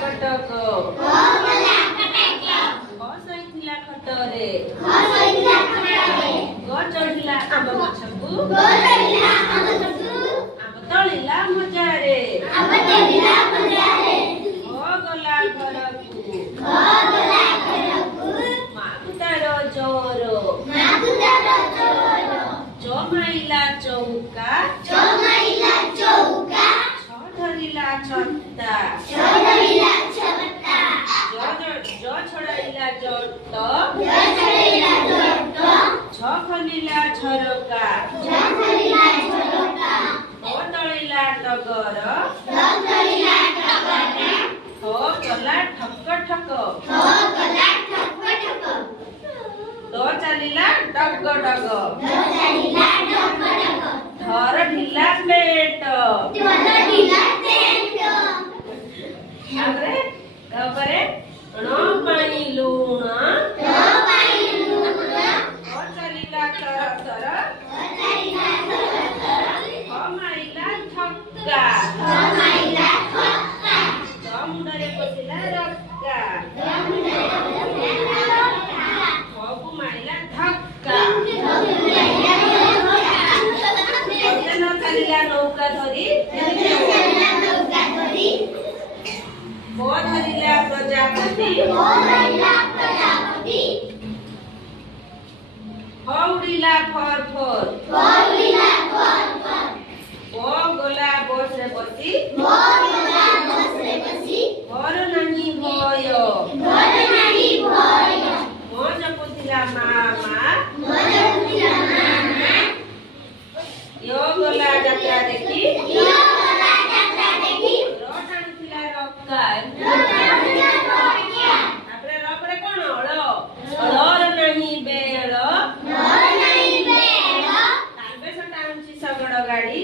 कटक खसैथिला खटरे चढ़िला आंब गछकु आंब तळिला मजारे गला घरकु मागुतार चोर जमाइला चौका छधरिला छत्ता छड़ाइला जट छखलिला झरका तळिला टगर गला ठक ठक चलिला डग डग धर ढिला पेट ण पानी लूण चलिला तर तर मारिला थक्का मुंडरे पशिला रक्का सबु मारिला धक्का चलिला नौका धरी धरिला प्रजापति उड़िला फर फर गला बसे बसी घर नहीं भय मज पुथिला मामा यो गला जात्रा देखी रटाणुथिला रक्का तापरे रपरे कोन हळ नहीं बेळ तालबे सटाणुची सगड़ गाड़ी